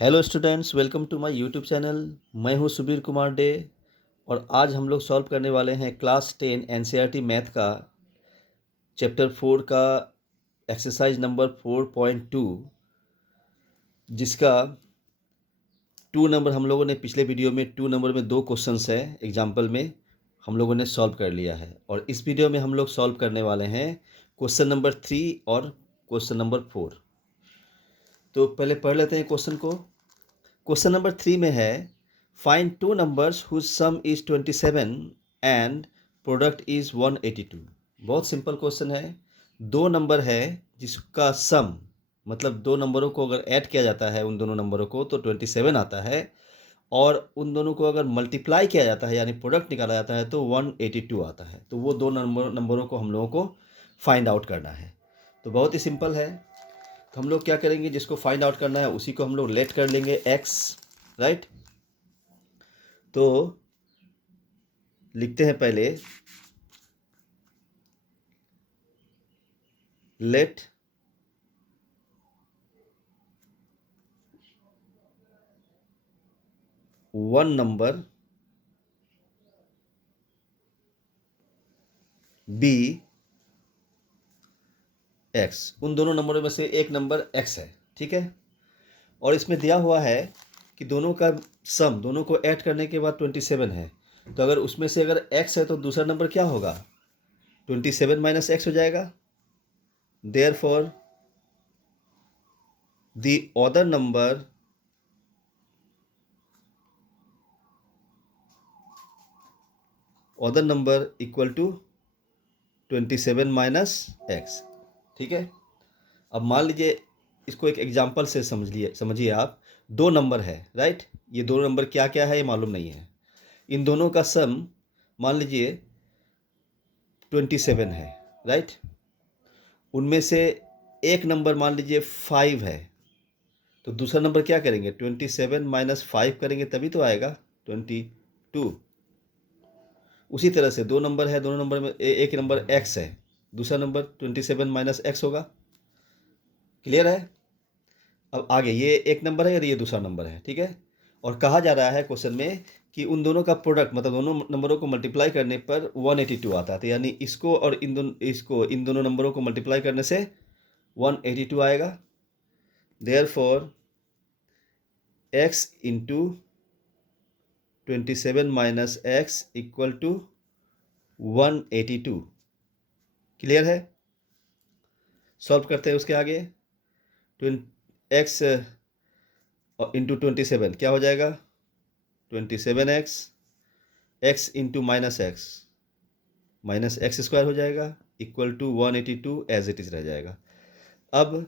Hello students, welcome to my YouTube channel. मैं हूं Subir Kumar day और आज हम लोग सॉल्व करने वाले हैं क्लास 10 एनसीईआरटी मैथ का चैप्टर 4 का एक्सरसाइज नंबर 4.2, जिसका 2 नंबर हम लोगों ने पिछले वीडियो में 2 नंबर में 2 क्वेश्चंस है एग्जाम्पल में हम लोगों ने सॉल्व कर लिया है। और इस वीडियो में हम लोग सॉल्व करने वाले हैं क्वेश्चन नंबर 3 और क्वेश्चन नंबर 4। तो पहले पढ़ लेते हैं क्वेश्चन को। क्वेश्चन नंबर 3 में है, find two numbers whose sum is 27 and product is 182। बहुत सिंपल क्वेश्चन है। दो नंबर है जिसका सम, मतलब दो नंबरों को अगर ऐड किया जाता है उन दोनों नंबरों को तो 27 आता है, और उन दोनों को अगर मल्टीप्लाई किया जाता है यानी प्रोडक्ट निकाला जाता है तो 182 आता है। तो वो दो नंबरों को हम लोगों को फाइंड आउट करना है। तो बहुत ही सिंपल है। तो हम लोग क्या करेंगे, जिसको फाइंड आउट करना है उसी को हम लोग लेट कर लेंगे x, राइट। तो लिखते हैं पहले, let one number be x। उन दोनों नंबरों में से एक नंबर x है, ठीक है। और इसमें दिया हुआ है कि दोनों का सम, दोनों को ऐड करने के बाद 27 है। तो अगर उसमें से अगर x है तो दूसरा नंबर क्या होगा, 27 माइनस x हो जाएगा। Therefore the other number equal to 27 minus x, ठीक है। अब मान लीजिए, इसको एक एग्जाम्पल से समझिए आप। दो नंबर है, राइट। ये दो नंबर क्या क्या है ये मालूम नहीं है। इन दोनों का सम मान लीजिए 27 है, राइट। उनमें से एक नंबर मान लीजिए 5 है, तो दूसरा नंबर क्या करेंगे, 27 माइनस 5 करेंगे तभी तो आएगा 22। उसी तरह से दो नंबर है, दोनों नंबर में एक नंबर x है, दूसरा नंबर 27 माइनस x होगा। क्लियर है। अब आगे ये एक नंबर है और ये दूसरा नंबर है, ठीक है। और कहा जा रहा है क्वेश्चन में कि उन दोनों का प्रोडक्ट, मतलब दोनों नंबरों को मल्टीप्लाई करने पर 182 आता है। तो यानी इसको और इन दोनों नंबरों को मल्टीप्लाई करने से 182 आएगा। Therefore x into 27 minus x equal to 182। Clear है। सॉल्व करते हैं उसके आगे। एक्स इंटू 27 क्या हो जाएगा, 27x, x into minus x square हो जाएगा equal to 182 as it is रह जाएगा। अब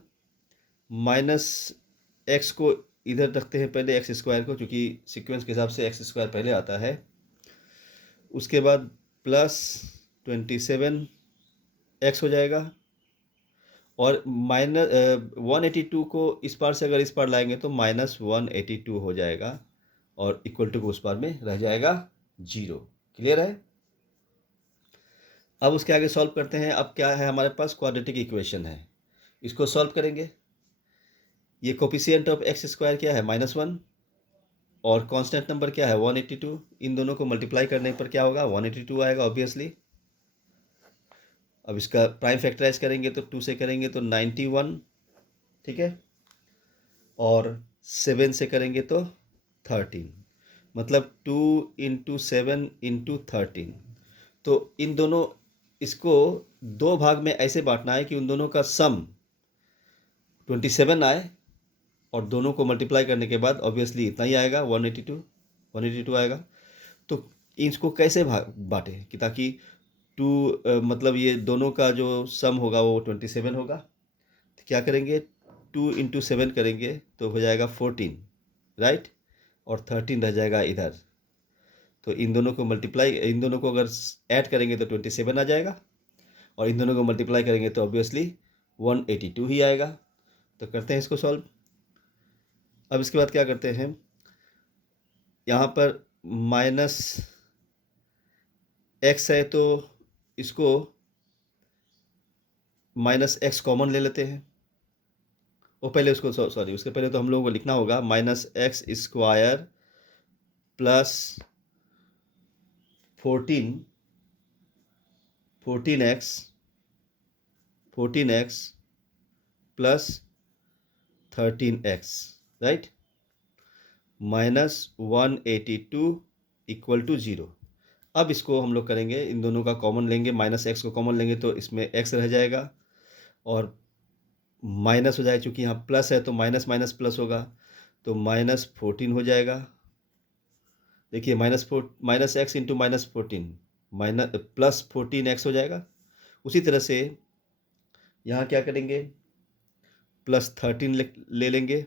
माइनस एक्स को इधर रखते हैं पहले, एक्स स्क्वायर को, क्योंकि सीक्वेंस के हिसाब से एक्स स्क्वायर पहले आता है। उसके बाद प्लस 27x हो जाएगा, और माइनस 182 को इस पार से अगर इस पार लाएंगे तो माइनस 182 हो जाएगा, और इक्वल टू को उस पार में रह जाएगा 0। क्लियर है। अब उसके आगे सॉल्व करते हैं। अब क्या है हमारे पास, क्वाड्रेटिक इक्वेशन है, इसको सॉल्व करेंगे। ये कोफिशिएंट ऑफ एक्स स्क्वायर क्या है, -1, और कांस्टेंट नंबर क्या है 182। इन दोनों को मल्टीप्लाई करने पर क्या होगा, 182 आएगा ऑब्वियसली। अब इसका प्राइम फैक्टराइज करेंगे तो 2 से करेंगे तो 91, ठीक है, और 7 से करेंगे तो 13, मतलब 2 इंटू 7 इंटू 13। तो इन दोनों, इसको दो भाग में ऐसे बांटना है कि उन दोनों का सम 27 आए, और दोनों को मल्टीप्लाई करने के बाद ऑब्वियसली इतना ही आएगा, 182 आएगा। तो इसको कैसे बांटे कि ताकि मतलब ये दोनों का जो सम होगा वो 27 होगा। तो क्या करेंगे, 2 इंटू 7 करेंगे तो हो जाएगा 14, राइट, और 13 रह जाएगा इधर। तो इन दोनों को इन दोनों को अगर ऐड करेंगे तो 27 आ जाएगा, और इन दोनों को मल्टीप्लाई करेंगे तो ऑब्वियसली 182 ही आएगा। तो करते हैं इसको सॉल्व। अब इसके बाद क्या करते हैं, यहाँ पर माइनस एक्स है तो इसको माइनस एक्स कॉमन ले लेते हैं, वो पहले उसको सॉरी उसके पहले तो हम लोगों को लिखना होगा -x² plus 14x plus 13x, right, -182 equal to 0। अब इसको हम लोग करेंगे, इन दोनों का कॉमन लेंगे, -x को कॉमन लेंगे तो इसमें x रह जाएगा और माइनस हो जाएगा, चूँकि यहाँ प्लस है तो माइनस माइनस प्लस होगा, तो -14 हो जाएगा। देखिए -x इंटू -14 +14x हो जाएगा। उसी तरह से यहाँ क्या करेंगे, +13 ले लेंगे,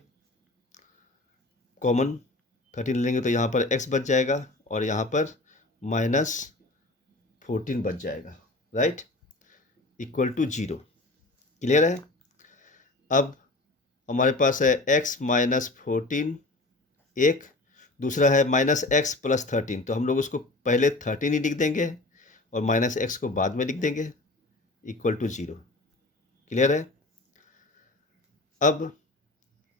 कॉमन 13 लेंगे तो यहाँ पर x बच जाएगा और यहाँ पर -14 बच जाएगा, राइट, इक्वल टू 0। क्लियर है? अब हमारे पास है x -14 एक, दूसरा है -x + 13, तो हम लोग उसको पहले 13 ही लिख देंगे और -x को बाद में लिख देंगे, इक्वल टू 0। क्लियर है? अब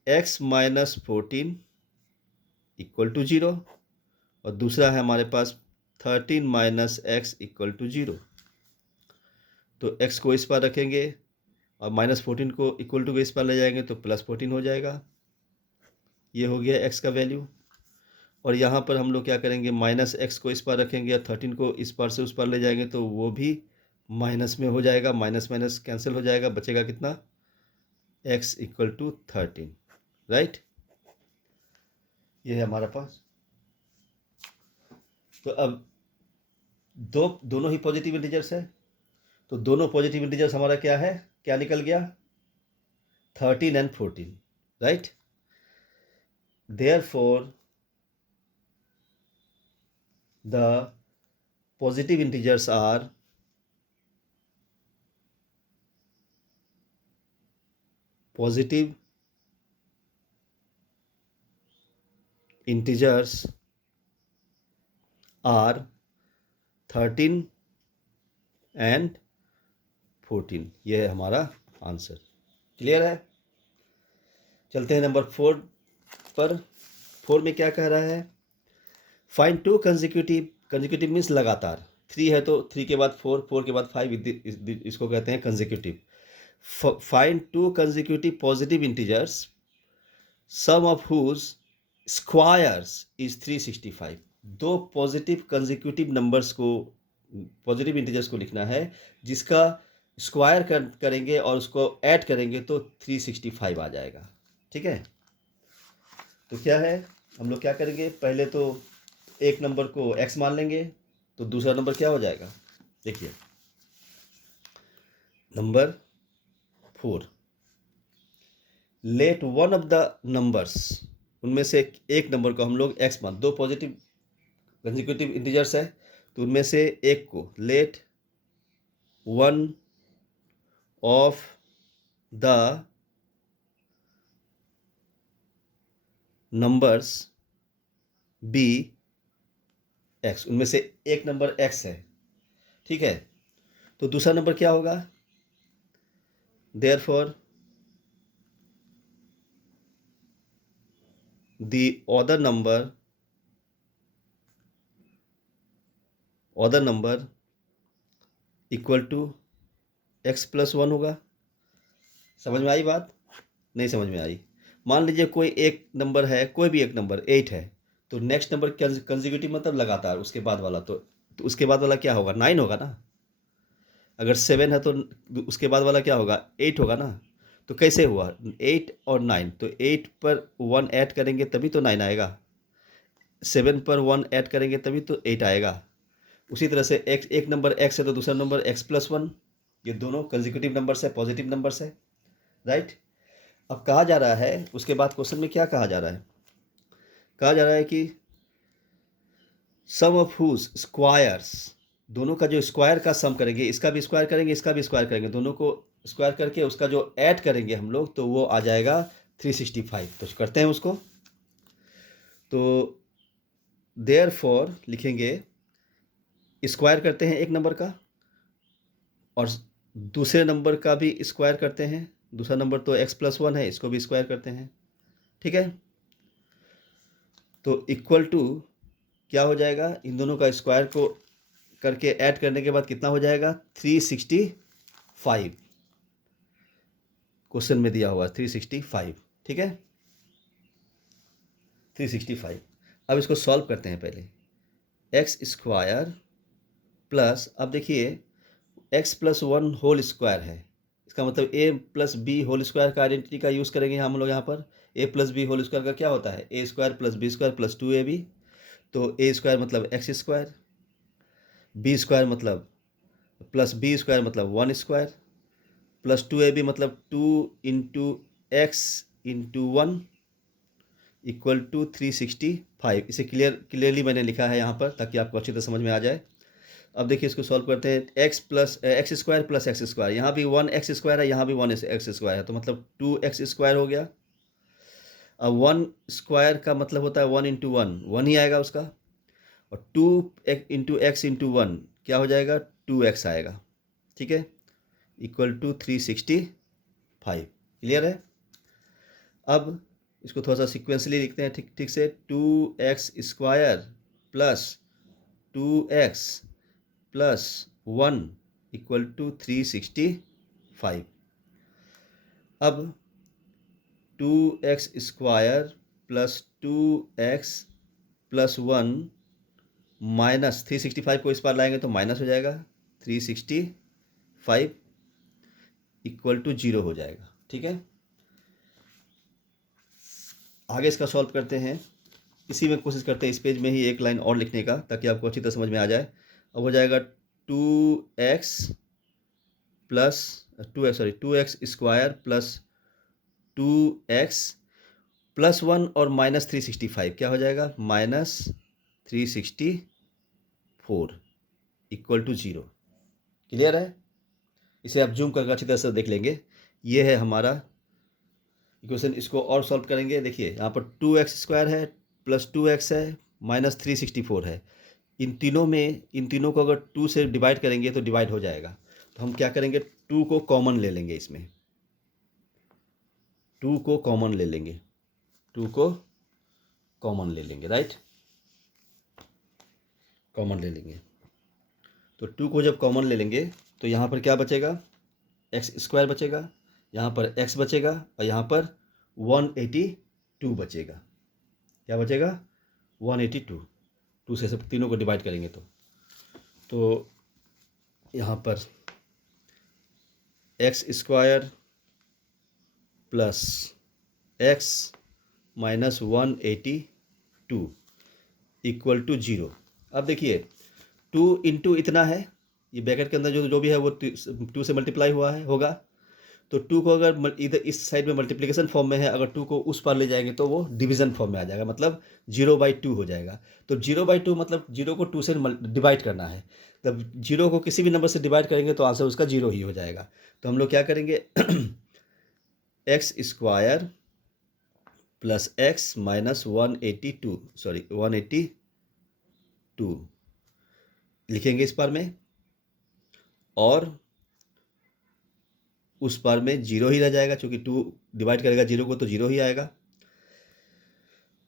x -14 इक्वल टू 0 और दूसरा है हमारे पास 13 - x इक्वल टू 0। तो x को इस पर रखेंगे और -14 को इक्वल टू के इस पर ले जाएंगे तो +14 हो जाएगा। ये हो गया x का वैल्यू। और यहाँ पर हम लोग क्या करेंगे, -x को इस पर रखेंगे और 13 को इस पर से उस पर ले जाएंगे तो वो भी माइनस में हो जाएगा, माइनस माइनस कैंसिल हो जाएगा, बचेगा कितना, x इक्वल टू 13, राइट। ये है हमारे पास। तो अब दोनों ही पॉजिटिव इंटीजर्स है, तो दोनों पॉजिटिव इंटीजर्स हमारा क्या है, क्या निकल गया, 13 and 14, right. Therefore the positive integers are positive integers are 13 and 14। ये है हमारा आंसर। क्लियर है? चलते हैं नंबर 4 पर। 4 में क्या कह रहा है, फाइंड 2 कंजिक्यूटिव मीन्स लगातार, 3 है तो 3 के बाद 4, 4 के बाद 5, इसको कहते हैं consecutive. Find 2 consecutive positive integers sum of whose squares is 365। दो पॉजिटिव कंजिक्यूटिव नंबर्स को, पॉजिटिव इंटीजर्स को लिखना है जिसका स्क्वायर करेंगे और उसको ऐड करेंगे तो 365 आ जाएगा। ठीक है, तो क्या है, हम लोग क्या करेंगे, पहले तो एक नंबर को x मान लेंगे तो दूसरा नंबर क्या हो जाएगा, देखिए number 4, late one of the numbers, उनमें से एक नंबर को हम लोग x मान, दो पॉजिटिव कंसेक्यूटिव इंटीजर्स है तो उनमें से एक को, let one of the numbers be x, उनमें से एक नंबर x है। ठीक है, तो दूसरा नंबर क्या होगा, therefore the other number equal to x + 1 होगा। समझ में आई बात? नहीं समझ में आई? मान लीजिए कोई एक नंबर है, कोई भी एक नंबर 8 है, तो नेक्स्ट नंबर कंसेक्यूटिव मतलब लगातार, उसके बाद वाला तो उसके बाद वाला क्या होगा, 9 होगा ना। अगर 7 है तो उसके बाद वाला क्या होगा, 8 होगा ना। तो कैसे हुआ, 8 और 9, तो 8 पर 1 ऐड करेंगे तभी तो 9 आएगा, 7 पर 1 ऐड करेंगे तभी तो 8 आएगा। उसी तरह से एक नंबर x है तो दूसरा नंबर x + 1, ये दोनों कंसेक्यूटिव नंबर्स है, पॉजिटिव नंबर्स है, राइट। अब कहा जा रहा है, उसके बाद क्वेश्चन में क्या कहा जा रहा है, कहा जा रहा है कि सम ऑफ हुज स्क्वायर्स, दोनों का जो स्क्वायर का सम करेंगे, इसका भी स्क्वायर करेंगे, इसका भी स्क्वायर करेंगे, दोनों को स्क्वायर करके उसका जो ऐड करेंगे हम लोग तो वो आ जाएगा 365। तो करते हैं उसको, तो देयरफॉर लिखेंगे, स्क्वायर करते हैं एक नंबर का और दूसरे नंबर का भी स्क्वायर करते हैं, दूसरा नंबर तो x+1 है, इसको भी स्क्वायर करते हैं, ठीक है। तो इक्वल टू क्या हो जाएगा, इन दोनों का स्क्वायर को करके ऐड करने के बाद कितना हो जाएगा 365, क्वेश्चन में दिया हुआ 365, ठीक है 365। अब इसको सॉल्व करते हैं पहले, एक्स स्क्वायर प्लस, अब देखिए x+1 होल स्क्वायर है, इसका मतलब a+b होल स्क्वायर का आइडेंटिटी का यूज़ करेंगे हम लोग यहाँ पर। a+b होल स्क्वायर का क्या होता है, a² + b² + 2ab, तो a² मतलब x², b² मतलब +b² मतलब 1² प्लस 2ab मतलब 2 × x × 1 = 365। इसे क्लियरली मैंने लिखा है यहाँ पर ताकि आपको अच्छी तरह समझ में आ जाए। अब देखिए इसको सॉल्व करते हैं, x² + x², यहाँ भी 1x² है, यहाँ भी 1x² है, तो मतलब 2x² हो गया। अब 1² का मतलब होता है 1 × 1, 1 ही आएगा उसका, और 2 × x × 1 क्या हो जाएगा 2x आएगा, ठीक है, = 365। क्लियर है। अब इसको थोड़ा सा सिक्वेंसली लिखते हैं ठीक से, 2x² + 2x + 1 = 365। अब 2x² + 2x + 1 माइनस 365 को इस पार लाएंगे तो माइनस हो जाएगा, 365 = 0 हो जाएगा, ठीक है। आगे इसका सॉल्व करते हैं, इसी में कोशिश करते हैं इस पेज में ही एक लाइन और लिखने का ताकि आपको अच्छी तरह समझ में आ जाए। अब हो जाएगा 2x + 2x² + 2x + 1 और -365 क्या हो जाएगा -364 = 0। क्लियर है। इसे आप जूम करके अच्छी तरह से देख लेंगे, ये है हमारा इक्वेशन। इसको और सॉल्व करेंगे, देखिए यहाँ पर 2x² है + 2x है -364 है, इन तीनों को अगर 2 से डिवाइड करेंगे तो डिवाइड हो जाएगा। तो हम क्या करेंगे, 2 को कॉमन ले लेंगे, इसमें 2 को कॉमन ले लेंगे, 2 को कॉमन ले लेंगे, राइट, कॉमन ले लेंगे। तो 2 को जब कॉमन ले लेंगे तो यहाँ पर क्या बचेगा, x² बचेगा, यहाँ पर x बचेगा, और यहाँ पर 182 बचेगा। क्या बचेगा 182, 2 से सब तीनों को डिवाइड करेंगे तो यहाँ पर x² + x - 182 = 0। अब देखिए 2 × इतना है, ये ब्रैकेट के अंदर जो भी है वो 2 से मल्टीप्लाई हुआ है होगा, तो 2 को अगर इधर इस साइड में मल्टीप्लिकेशन फॉर्म में है, अगर 2 को उस पार ले जाएंगे तो वो डिवीजन फॉर्म में आ जाएगा, मतलब 0/2 हो जाएगा। तो 0/2 मतलब 0 को 2 से डिवाइड करना है, तब 0 को किसी भी नंबर से डिवाइड करेंगे तो आंसर उसका 0 ही हो जाएगा। तो हम लोग क्या करेंगे x² + x - 182 लिखेंगे इस पार में, और उस पार में 0 ही रह जाएगा, क्योंकि 2 डिवाइड करेगा 0 को तो 0 ही आएगा।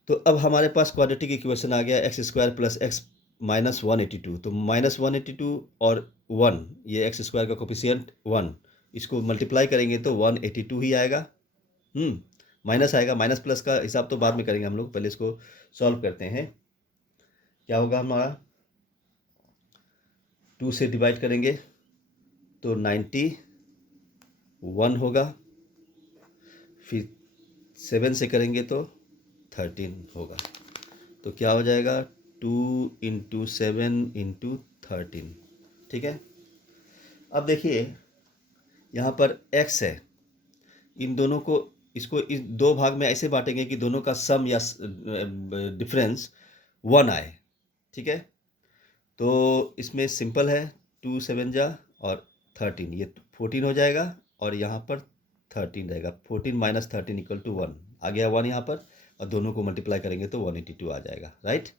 तो अब हमारे पास क्वाड्रेटिक इक्वेशन आ गया, x² + x - 182, तो -182 और 1, ये x² का कोफिशिएंट 1, इसको मल्टीप्लाई करेंगे तो 182 ही आएगा। माइनस आएगा, माइनस प्लस का हिसाब तो बाद में करेंगे हम लोग, पहले इसको सॉल्व करते हैं। क्या होगा हमारा, 2 से डिवाइड करेंगे तो 91 होगा, फिर 7 से करेंगे तो 13 होगा, तो क्या हो जाएगा 2 × 7 × 13, ठीक है। अब देखिए यहाँ पर x है, इन दोनों को इसको इस 2 भाग में ऐसे बांटेंगे कि दोनों का सम या डिफरेंस 1 आए, ठीक है। तो इसमें सिंपल है, 2 7 जा और 13, ये 14 हो जाएगा, और यहाँ पर 13 रहेगा, 14 - 13 = 1 आ गया, 1 यहाँ पर, और दोनों को मल्टीप्लाई करेंगे तो 182 आ जाएगा, राइट।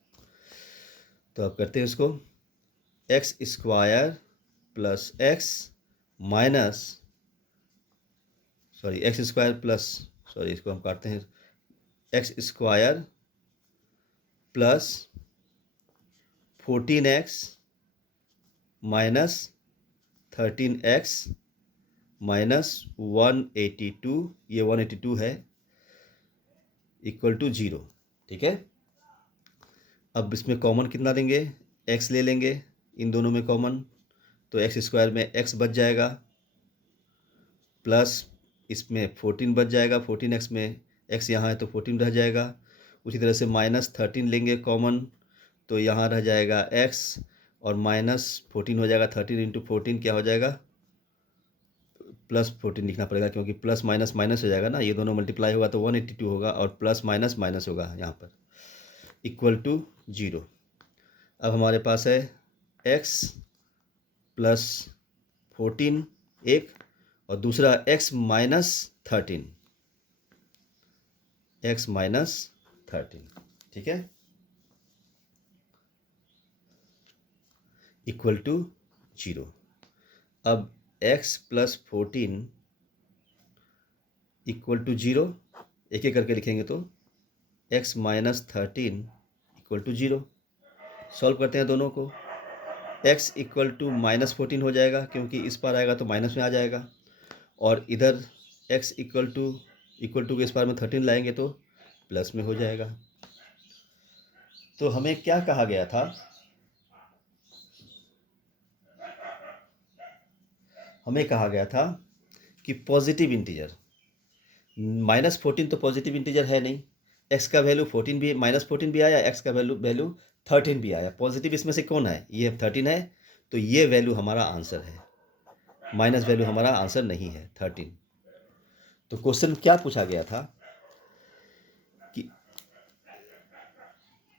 तो अब करते हैं इसको, x² + x - sorry x square plus, sorry इसको हम काटते हैं, x square plus 14x minus 13x minus 182, ये 182 है, इक्वल टू 0। ठीक है, अब इसमें कॉमन कितना लेंगे, x ले लेंगे इन दोनों में कॉमन, तो एक्स स्क्वायर में x बच जाएगा, प्लस इसमें 14 बच जाएगा, 14x में x यहाँ है तो 14 रह जाएगा। उसी तरह से माइनस 13 लेंगे कॉमन, तो यहाँ रह जाएगा x और माइनस 14 हो जाएगा, 13 इंटू 14 क्या हो जाएगा, प्लस 14 लिखना पड़ेगा क्योंकि प्लस माइनस माइनस हो जाएगा ना, ये दोनों मल्टीप्लाई होगा तो 182 होगा और प्लस माइनस माइनस होगा यहाँ पर, इक्वल टू 0। अब हमारे पास है x प्लस 14 एक, और दूसरा x माइनस 13, x माइनस 13, ठीक है, इक्वल टू 0। अब x प्लस 14 इक्वल टू 0, एक एक करके लिखेंगे तो x minus 13 equal to 0। Solve करते हैं दोनों को, x इक्वल टू माइनस 14 हो जाएगा क्योंकि इस पार आएगा तो माइनस में आ जाएगा, और इधर x इक्वल टू के इस पार में 13 लाएंगे तो प्लस में हो जाएगा। तो हमें क्या कहा गया था, हमें कहा गया था कि पॉजिटिव इंटीजर, माइनस 14 तो पॉजिटिव इंटीजर है नहीं, x का वैल्यू 14 भी, माइनस 14 भी आया, x का वैल्यू 13 भी आया, पॉजिटिव इसमें से कौन है, ये 13 है, तो ये वैल्यू हमारा आंसर है, माइनस वैल्यू हमारा आंसर नहीं है 13। तो क्वेश्चन क्या पूछा गया था कि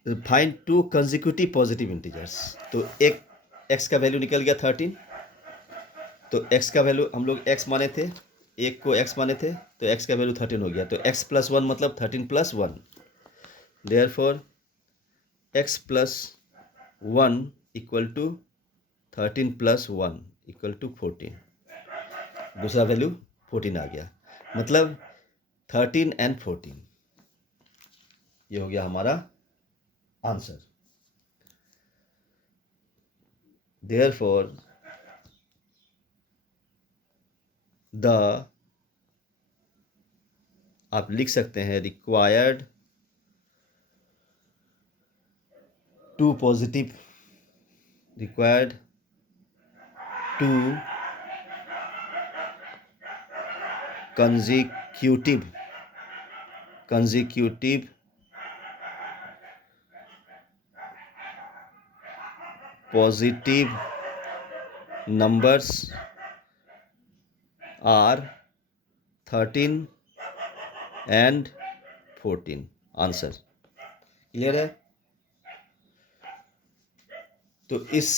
find to consecutive positive integers, तो एक x का वैल्यू निकल गया 13, तो x का वैल्यू हम लोग x माने थे, एक को x माने थे, तो x का वैल्यू 13 हो गया, तो x प्लस 1 मतलब 13 plus 1, therefore x plus 1 equal to 13 plus 1 equal to 14, दूसरा वैल्यू 14 आ गया, मतलब 13 एंड 14, ये हो गया हमारा आंसर। देयरफॉर द, आप लिख सकते हैं required two positive, required two consecutive positive numbers are 13 and 14, answer clear है। तो इस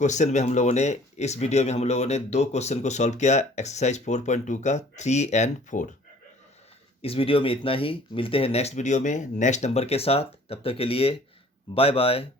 क्वेश्चन में हम लोगों ने, इस वीडियो में हम लोगों ने दो क्वेश्चन को सॉल्व किया, एक्सरसाइज 4.2 का 3 एंड 4। इस वीडियो में इतना ही, मिलते हैं नेक्स्ट वीडियो में नेक्स्ट नंबर के साथ, तब तक के लिए बाय बाय।